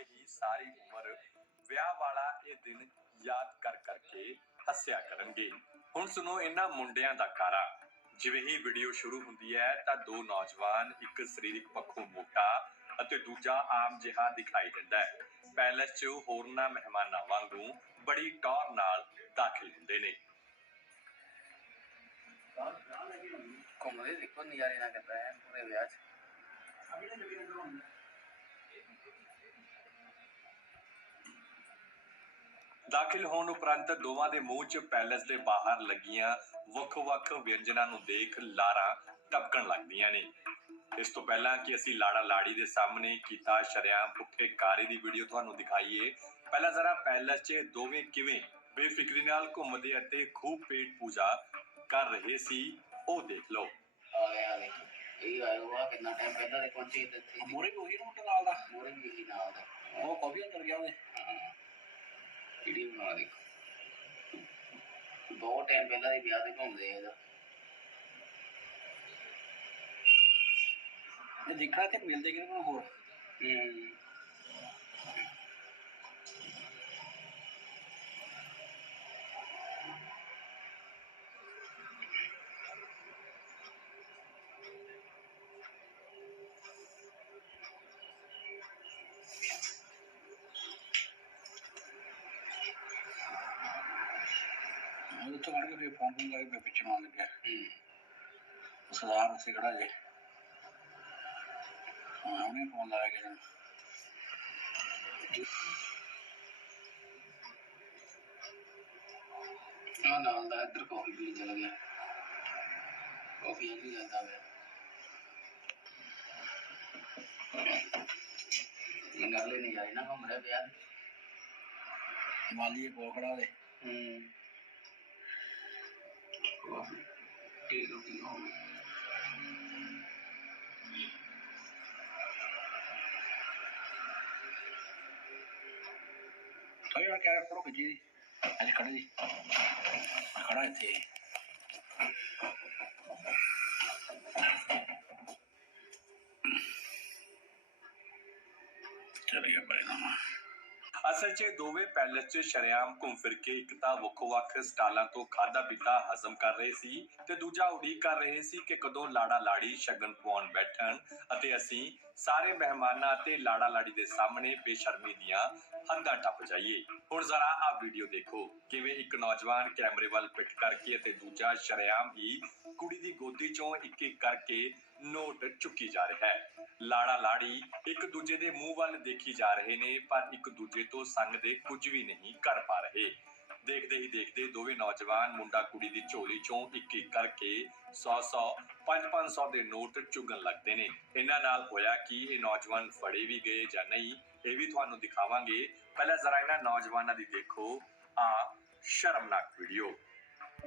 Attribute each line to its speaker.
Speaker 1: ਉਵੇਂ ਹੀ ਸਾਰੀ ਉਮਰ ਵਿਆਹ ਵਾਲਾ ਇਹ ਦਿਨ ਯਾਦ ਕਰ ਕਰਕੇ ਹੱਸਿਆ ਕਰਨਗੇ। ਹੁਣ ਸੁਣੋ ਇਹਨਾਂ ਮੁੰਡਿਆਂ ਦਾ ਕਾਰਾ। ਜਿਵੇਂ ਹੀ ਵੀਡੀਓ ਸ਼ੁਰੂ ਹੁੰਦੀ ਹੈ ਤਾਂ ਦੋ ਨੌਜਵਾਨ, ਇੱਕ ਸਰੀਰਕ ਪੱਖੋਂ ਮੋਟਾ ਅਤੇ ਦੂਜਾ ਆਮ ਜਿਹਾ ਦਿਖਾਈ ਦਿੰਦਾ ਹੈ। ਪੈਲਸ 'ਚ ਹੋਰਨਾਂ ਮਹਿਮਾਨਾਂ ਵਾਂਗੂ ਬੜੀ ਟੌਰ ਨਾਲ ਦਾਖਲ ਹੁੰਦੇ ਨੇ।
Speaker 2: ਘੁੰਮਦੇ ਦੇਖੋ ਨਜ਼ਾਰੇ ਨਾ ਕਰਦਾ ਹੈ ਪੂਰੇ ਵਿਆਹ 'ਚ।
Speaker 1: ਦਾਖਲ ਹੋਣ ਉਪਰੰਤ ਦੋਵਾਂ ਦੇ ਮੂੰਹ 'ਚ ਪੈਲਸ ਦੇ ਬਾਹਰ ਲੱਗੀਆਂ ਵੱਖ-ਵੱਖ ਵਿਅੰਜਨਾਂ ਨੂੰ ਦੇਖ ਲਾਰਾਂ ਟਪਕਣ ਲੱਗਦੀਆਂ ਨੇ। ਇਸ ਤੋਂ ਪਹਿਲਾਂ ਕਿ ਅਸੀਂ ਲਾੜਾ ਲਾੜੀ ਦੇ ਸਾਹਮਣੇ ਕੀਤਾ ਸ਼ਰਿਆਮ ਪੁੱਠੇ ਕਾਰੇ ਦੀ ਵੀਡੀਓ ਤੁਹਾਨੂੰ ਦਿਖਾਈਏ। ਪਹਿਲਾਂ ਜ਼ਰਾ ਪੈਲਸ 'ਚ ਦੋਵੇਂ ਕਿਵੇਂ ਬੇਫਿਕਰੀ ਨਾਲ ਘੁੰਮਦੇ ਅਤੇ ਖੂਬ ਪੇਟ ਪੂਜਾ ਕਰ ਰਹੇ ਸੀ ਉਹ ਦੇਖ ਲਓ।
Speaker 2: ਆ ਗਿਆ ਗਿਆ ਇਹ ਆਇਆ ਹੋਆ ਕਿੰਨਾ ਟਾਈਮ ਪਹਿਲਾਂ ਦੇ ਪਹੁੰਚੇ ਤੇ ਇੱਥੇ
Speaker 3: ਮੋਰੇ ਵੀ ਉਹੀ ਮੁੰਡਾ ਨਾਲ ਦਾ।
Speaker 2: ਮੋਰੇ ਵੀ ਇਹੀ ਨਾਲ ਦਾ।
Speaker 3: ਉਹ ਕਾਫੀ ਅੰਦਰ ਗਿਆ ਉਹਦੇ।
Speaker 2: ਹਾਂ ਵੀਡੀਓ ਬਣਾ ਦੇਖੋ ਬਹੁਤ ਟਾਈਮ ਪਹਿਲਾਂ ਦੇ ਵਿਆਹ ਤੇ ਘੁੰਮਦੇ ਆ ਇਹਦਾ
Speaker 3: ਇਹ ਦੇਖਣਾ ਤੇ ਮਿਲਦੇ ਕਿ ਨਾ ਹੋਰ
Speaker 2: ਹੂੰ
Speaker 3: ਉਹ ਤੋਂ ਕੱਢ ਕੇ ਫਿਰ ਫੋਨ ਫੋਨ ਲਾਇਆ ਮੈਂ ਪਿੱਛੇ ਮਾਰ ਲੱਗਿਆ।
Speaker 2: ਹੂੰ।
Speaker 3: ਸਰਦਾਰ ਸੇ ਖੜਾ ਜੇ। ਹਾਂ ਉਹਨੇ ਫੋਨ ਲਾਇਆ ਕਿ
Speaker 2: ਆ ਨਾਲ ਦਾ ਇੱਧਰ ਕਾਫੀ ਪੀਣ ਚਲਾ ਗਿਆ। ਕਾਫੀ ਨਹੀਂ ਜਾਂਦਾ ਵੇ ਨਗਰਲੇ ਨਹੀਂ ਜਾਈ ਨਾ ਘੁੰਮ ਰਿਹਾ ਵਿਆਹ।
Speaker 3: ਮਾਲੀ ਕੋਲ ਖੜਾ ਦੇ
Speaker 2: ਹੂੰ। ਕਾਫੀ ਠੀਕ ਹੋ ਗਈ ਹੋ
Speaker 3: ਤਾਂ ਇਹ ਕਹਿ ਕਰੋ ਕਿ ਜੀ ਅੱਜ ਖੜਾ ਜੀ ਖੜਾ ਇੱਥੇ ਚਲੇ ਗਿਆ ਬੜੇ ਨਾ
Speaker 1: ਅਸਲ 'ਚ ਦੋਵੇਂ ਪੈਲਸ 'ਚ ਸ਼ਰਿਆਮ ਘੁੰਮ ਫਿਰ ਕੇ ਇੱਕ ਤਾਂ ਵੱਖ-ਵੱਖ ਸਟਾਲਾਂ ਤੋਂ ਖਾਦਾ ਪੀਤਾ ਹਜ਼ਮ ਕਰ ਰਹੇ ਸੀ ਤੇ ਦੂਜਾ ਉਡੀਕ ਕਰ ਰਹੇ ਸੀ ਕਿ ਕਦੋਂ ਲਾੜਾ ਲਾੜੀ ਸ਼ਗਨ ਪਵਾਉਣ ਬੈਠਣ ਅਤੇ ਅਸੀਂ ਸਾਰੇ ਮਹਿਮਾਨਾਂ ਅਤੇ ਲਾੜਾ ਲਾੜੀ ਦੇ ਸਾਹਮਣੇ ਬੇਸ਼ਰਮੀ ਦੀਆਂ ਹੱਦਾਂ ਟੱਪ ਜਾਈਏ। ਹੁਣ ਜ਼ਰਾ ਆਹ ਵੀਡੀਓ ਦੇਖੋ, ਕਿਵੇਂ ਇੱਕ ਨੌਜਵਾਨ ਕੈਮਰੇ ਵੱਲ ਪਿੱਟ ਕਰਕੇ ਅਤੇ ਦੂਜਾ ਸ਼ਰਿਆਮ ਹੀ ਕੁੜੀ ਦੀ ਗੋਦੀ 'ਚੋਂ ਇੱਕ ਇੱਕ ਕਰਕੇ ਨੋਟ ਚੁੱਕੀ ਜਾ ਰਿਹਾ ਹੈ। ਲਾੜਾ ਲਾੜੀ ਇੱਕ ਦੂਜੇ ਦੇ ਮੂੰਹ ਵੱਲ ਦੇਖੀ ਜਾ ਰਹੇ ਨੇ, ਪਰ ਇੱਕ ਦੂਜੇ ਤੋਂ ਸੰਗ ਦੇ ਕੁਝ ਵੀ ਨਹੀਂ ਕਰ ਪਾ ਰਹੇ। ਦੇਖਦੇ ਹੀ ਦੇਖਦੇ ਦੋਵੇਂ ਨੌਜਵਾਨ ਮੁੰਡਾ ਕੁੜੀ ਦੀ ਝੋਲੀ ਚੋਂ ਇੱਕ ਇੱਕ ਕਰਕੇ 100 100 5-500 ਦੇ ਨੋਟ ਚੁਗਣ ਲੱਗਦੇ ਨੇ। ਇਹਨਾਂ ਨਾਲ ਹੋਇਆ ਕਿ? ਇਹ ਨੌਜਵਾਨ ਫੜੇ ਵੀ ਗਏ ਜਾਂ ਨਹੀਂ? ਇਹ ਵੀ ਤੁਹਾਨੂੰ ਦਿਖਾਵਾਂਗੇ। ਪਹਿਲਾਂ ਜ਼ਰਾ ਇਹਨਾਂ ਨੌਜਵਾਨਾਂ ਦੀ ਦੇਖੋ। ਆ ਸ਼ਰਮਨਾਕ ਵੀਡੀਓ